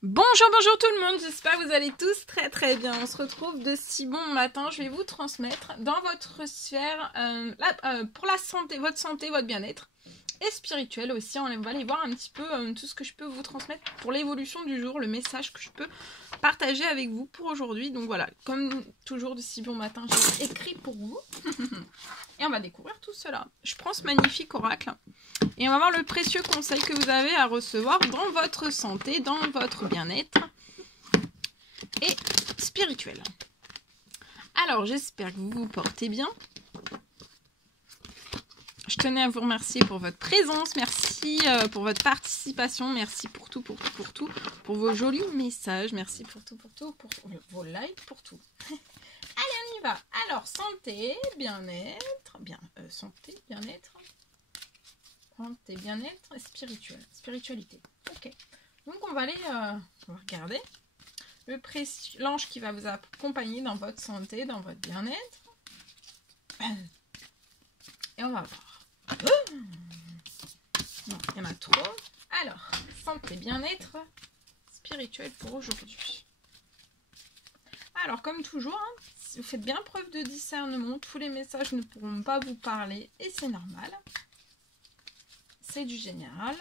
Bonjour tout le monde, j'espère que vous allez tous très bien. On se retrouve de si bon matin, je vais vous transmettre dans votre sphère pour la santé, votre bien-être et spirituel aussi. On va aller voir un petit peu tout ce que je peux vous transmettre pour l'évolution du jour, le message que je peux partager avec vous pour aujourd'hui. Donc voilà, comme toujours de si bon matin, j'ai écrit pour vous et on va découvrir tout cela. Je prends ce magnifique oracle. Et on va voir le précieux conseil que vous avez à recevoir dans votre santé, dans votre bien-être et spirituel. Alors, j'espère que vous vous portez bien. Je tenais à vous remercier pour votre présence. Merci pour votre participation. Merci pour tout, pour vos jolis messages. Merci pour tout, pour vos likes, pour tout. Allez, on y va. Alors, santé, bien-être, santé, bien-être. Et bien-être spirituel, spiritualité. Ok. Donc on va aller on va regarder l'ange qui va vous accompagner dans votre santé, dans votre bien-être. Et on va voir. Non, il y en a trop. Alors, santé, bien-être spirituel pour aujourd'hui. Alors, comme toujours, hein, si vous faites bien preuve de discernement, tous les messages ne pourront pas vous parler et c'est normal. C'est du général.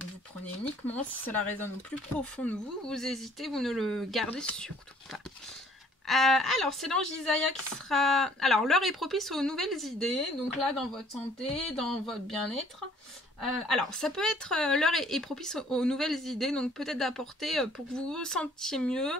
Donc vous prenez uniquement si cela résonne au plus profond de vous. Vous hésitez, vous ne le gardez surtout pas. Alors, c'est l'ange Isaïa qui sera... Alors, l'heure est propice aux nouvelles idées. Donc là, dans votre santé, dans votre bien-être. Alors, ça peut être... l'heure est propice aux nouvelles idées. Donc, peut-être d'apporter pour que vous vous sentiez mieux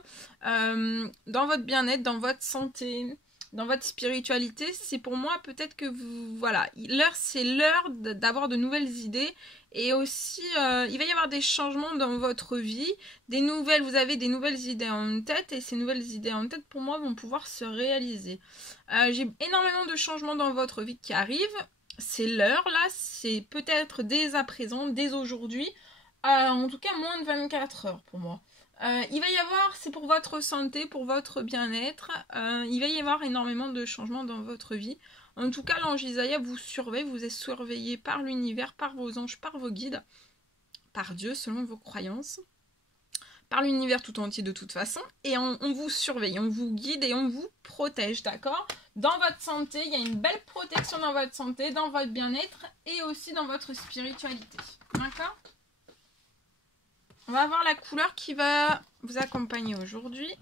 dans votre bien-être, dans votre santé, dans votre spiritualité. C'est pour moi peut-être que vous... Voilà, c'est l'heure d'avoir de nouvelles idées. Et aussi, il va y avoir des changements dans votre vie, vous avez des nouvelles idées en tête, et ces nouvelles idées en tête, pour moi, vont pouvoir se réaliser. J'ai énormément de changements dans votre vie qui arrivent. C'est l'heure, là, c'est peut-être dès à présent, dès aujourd'hui, en tout cas moins de 24 heures pour moi. Il va y avoir, c'est pour votre santé, pour votre bien-être, il va y avoir énormément de changements dans votre vie. En tout cas, l'ange Isaïa vous surveille, vous êtes surveillé par l'univers, par vos anges, par vos guides, par Dieu, selon vos croyances, par l'univers tout entier de toute façon, et on vous surveille, on vous guide et on vous protège, d'accord? Dans votre santé, il y a une belle protection dans votre santé, dans votre bien-être et aussi dans votre spiritualité, d'accord? On va voir la couleur qui va vous accompagner aujourd'hui.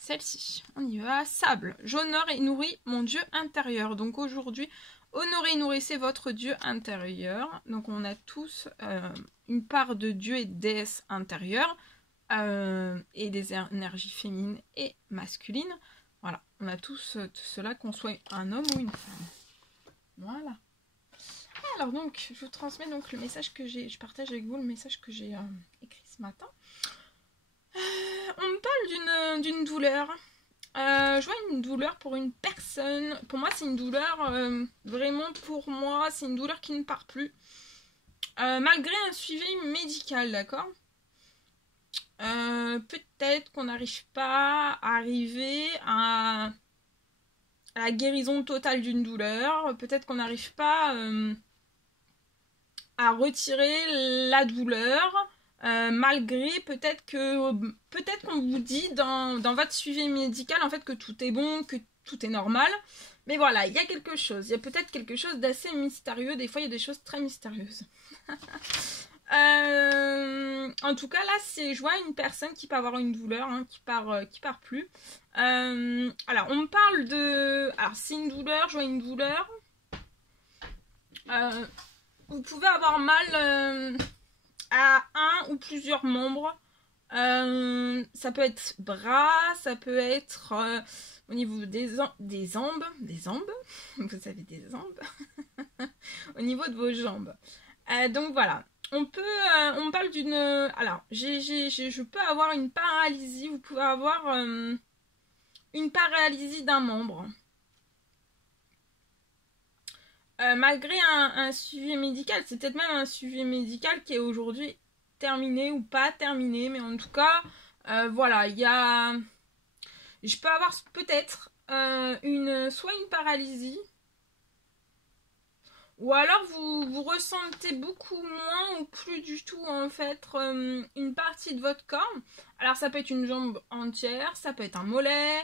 Celle-ci, on y va. Sable, j'honore et nourris mon Dieu intérieur. Donc aujourd'hui, honorez et nourrissez votre Dieu intérieur. Donc on a tous une part de Dieu et de déesse intérieure et des énergies féminines et masculines. Voilà, on a tous cela, qu'on soit un homme ou une femme. Voilà. Alors donc, je vous transmets donc le message que je partage avec vous le message que j'ai écrit ce matin. On me parle d'une douleur. Je vois une douleur pour une personne. Pour moi, c'est une douleur, vraiment pour moi, c'est une douleur qui ne part plus. Malgré un suivi médical, d'accord? Peut-être qu'on n'arrive pas à arriver à la guérison totale d'une douleur. Peut-être qu'on n'arrive pas à retirer la douleur. Malgré peut-être qu'on vous dit dans votre suivi médical en fait que tout est bon, que tout est normal, mais voilà, il y a quelque chose, il y a peut-être quelque chose d'assez mystérieux. Des fois il y a des choses très mystérieuses. En tout cas là, je vois une personne qui peut avoir une douleur, hein, qui part plus. Alors on me parle de... Alors c'est une douleur, je vois une douleur. Vous pouvez avoir mal à un ou plusieurs membres. Ça peut être bras, ça peut être au niveau des jambes. Vous avez des jambes. Au niveau de vos jambes. Donc voilà. On parle d'une... Alors, je peux avoir une paralysie. Vous pouvez avoir une paralysie d'un membre. Malgré un suivi médical, c'est peut-être même un suivi médical qui est aujourd'hui terminé ou pas terminé, mais en tout cas, voilà, je peux avoir peut-être soit une paralysie, Ou alors vous ressentez beaucoup moins ou plus du tout en fait une partie de votre corps. Alors ça peut être une jambe entière, ça peut être un mollet,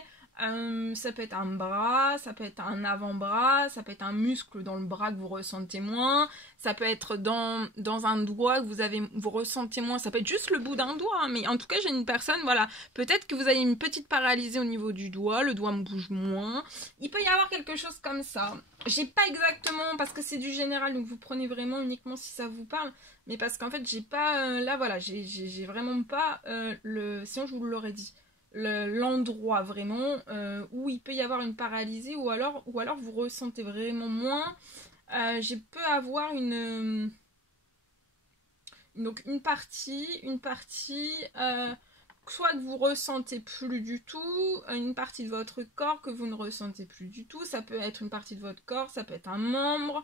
ça peut être un bras, ça peut être un avant-bras, ça peut être un muscle dans le bras que vous ressentez moins, ça peut être dans un doigt que vous ressentez moins, ça peut être juste le bout d'un doigt, hein, mais en tout cas j'ai une personne, voilà, peut-être que vous avez une petite paralysie au niveau du doigt, le doigt me bouge moins, il peut y avoir quelque chose comme ça. J'ai pas exactement, parce que c'est du général, donc vous prenez vraiment uniquement si ça vous parle, mais parce qu'en fait j'ai pas, là voilà, j'ai vraiment pas sinon je vous l'aurais dit, l'endroit vraiment où il peut y avoir une paralysie, ou alors vous ressentez vraiment moins. Je peux avoir donc une partie soit que vous ressentez plus du tout, une partie de votre corps que vous ne ressentez plus du tout, ça peut être une partie de votre corps, ça peut être un membre,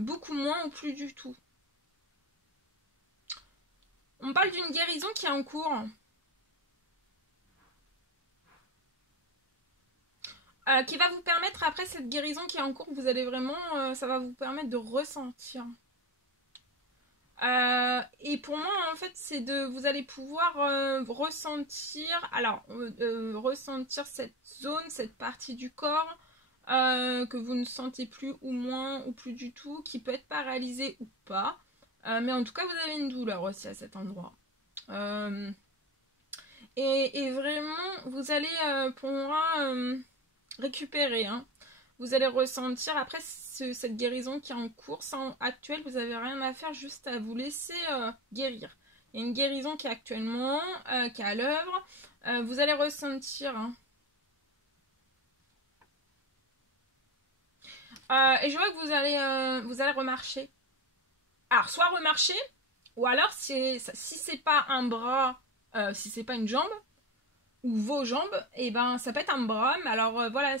beaucoup moins ou plus du tout. On parle d'une guérison qui est en cours. Qui va vous permettre, après cette guérison qui est en cours, vous allez vraiment, ça va vous permettre de ressentir. Et pour moi, en fait, vous allez pouvoir ressentir, alors, ressentir cette zone, cette partie du corps que vous ne sentez plus ou moins ou plus du tout, qui peut être paralysée ou pas. Mais en tout cas, vous avez une douleur aussi à cet endroit. Et vraiment, vous allez pour moi récupérer, hein. Vous allez ressentir, après cette guérison qui est en cours, actuelle, vous n'avez rien à faire, juste à vous laisser guérir. Il y a une guérison qui est actuellement, qui est à l'œuvre. Vous allez ressentir. Hein. Et je vois que vous allez remarcher. Alors, soit remarcher, ou alors si c'est pas un bras, si c'est pas une jambe, ou vos jambes, et ben ça peut être un bras, mais alors voilà,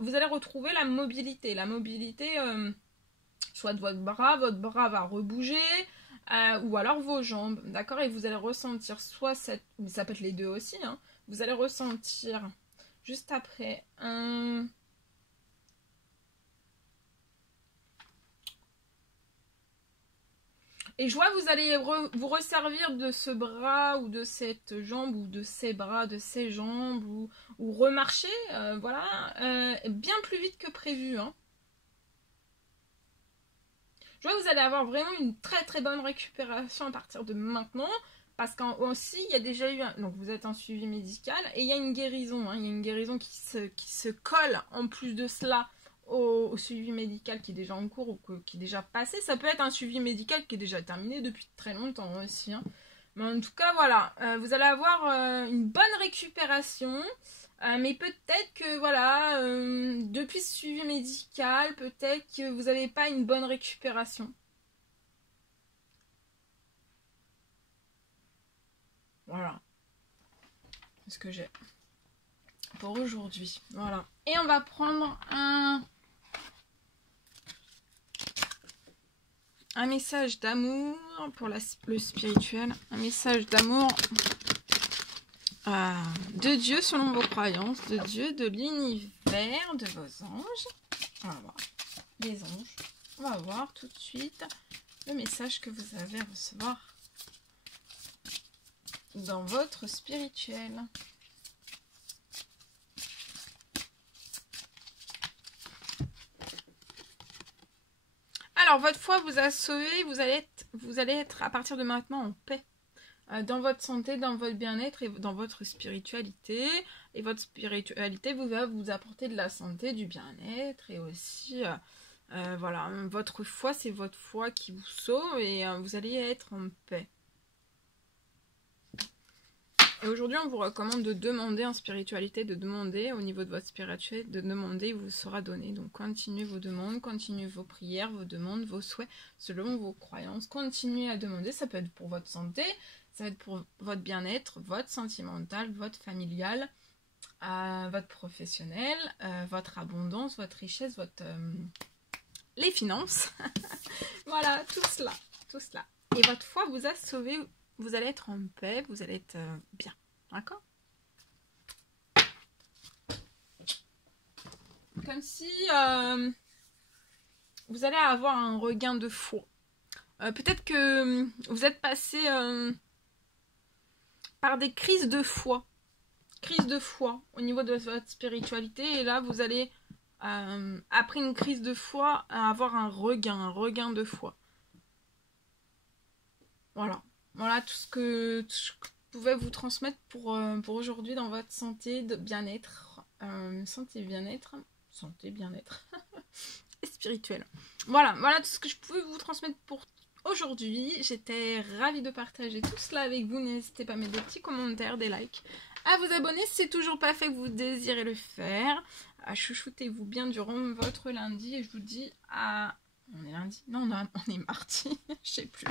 vous allez retrouver la mobilité. La mobilité, soit de votre bras va rebouger, ou alors vos jambes, d'accord. Et vous allez ressentir soit mais ça peut être les deux aussi, hein, vous allez ressentir juste après et je vois que vous allez vous resservir de ce bras ou de cette jambe ou de ces bras, de ces jambes, ou remarcher, voilà, bien plus vite que prévu, hein. Je vois que vous allez avoir vraiment une très très bonne récupération à partir de maintenant. Parce qu'aussi, il y a déjà eu donc vous êtes en suivi médical et il y a une guérison. Hein, il y a une guérison qui se colle en plus de cela au suivi médical qui est déjà en cours ou qui est déjà passé. Ça peut être un suivi médical qui est déjà terminé depuis très longtemps aussi. Hein. Mais en tout cas, voilà, vous allez avoir une bonne récupération. Mais peut-être que voilà, depuis ce suivi médical, peut-être que vous n'avez pas une bonne récupération. Voilà. C'est ce que j'ai pour aujourd'hui. Voilà. Et on va prendre un message d'amour pour le spirituel. Un message d'amour de Dieu selon vos croyances, de Dieu, de l'univers, de vos anges. On va voir les anges. On va voir tout de suite le message que vous allez recevoir dans votre spirituel. Alors, votre foi vous a sauvé, vous allez être à partir de maintenant en paix. Dans votre santé, dans votre bien-être et dans votre spiritualité. Et votre spiritualité va vous apporter de la santé, du bien-être et aussi, voilà, votre foi, c'est votre foi qui vous sauve et vous allez être en paix. Et aujourd'hui, on vous recommande de demander en spiritualité, de demander au niveau de votre spiritualité, de demander, il vous sera donné. Donc, continuez vos demandes, continuez vos prières, vos demandes, vos souhaits, selon vos croyances. Continuez à demander, ça peut être pour votre santé, ça va être pour votre bien-être, votre sentimental, votre familial, votre professionnel, votre abondance, votre richesse, les finances. Voilà, tout cela, tout cela. Et votre foi vous a sauvé. Vous allez être en paix, vous allez être bien. D'accord? Comme si vous allez avoir un regain de foi. Peut-être que vous êtes passé par des crises de foi. Crise de foi au niveau de votre spiritualité. Et là, vous allez, après une crise de foi, avoir un regain de foi. Voilà. Voilà tout ce que je pouvais vous transmettre pour aujourd'hui dans votre santé, de bien-être. Santé, bien-être et spirituel. Voilà tout ce que je pouvais vous transmettre pour aujourd'hui. J'étais ravie de partager tout cela avec vous. N'hésitez pas à mettre des petits commentaires, des likes, à vous abonner si c'est toujours pas fait que vous désirez le faire. Chouchoutez-vous bien durant votre lundi et je vous dis à... On est lundi? Non, on est mardi. Je sais plus.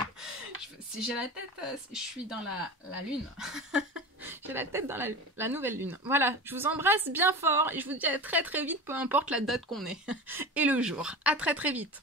Si j'ai la tête, je suis dans la lune. J'ai la tête dans la nouvelle lune. Voilà, je vous embrasse bien fort et je vous dis à très très vite, peu importe la date qu'on est et le jour. À très très vite.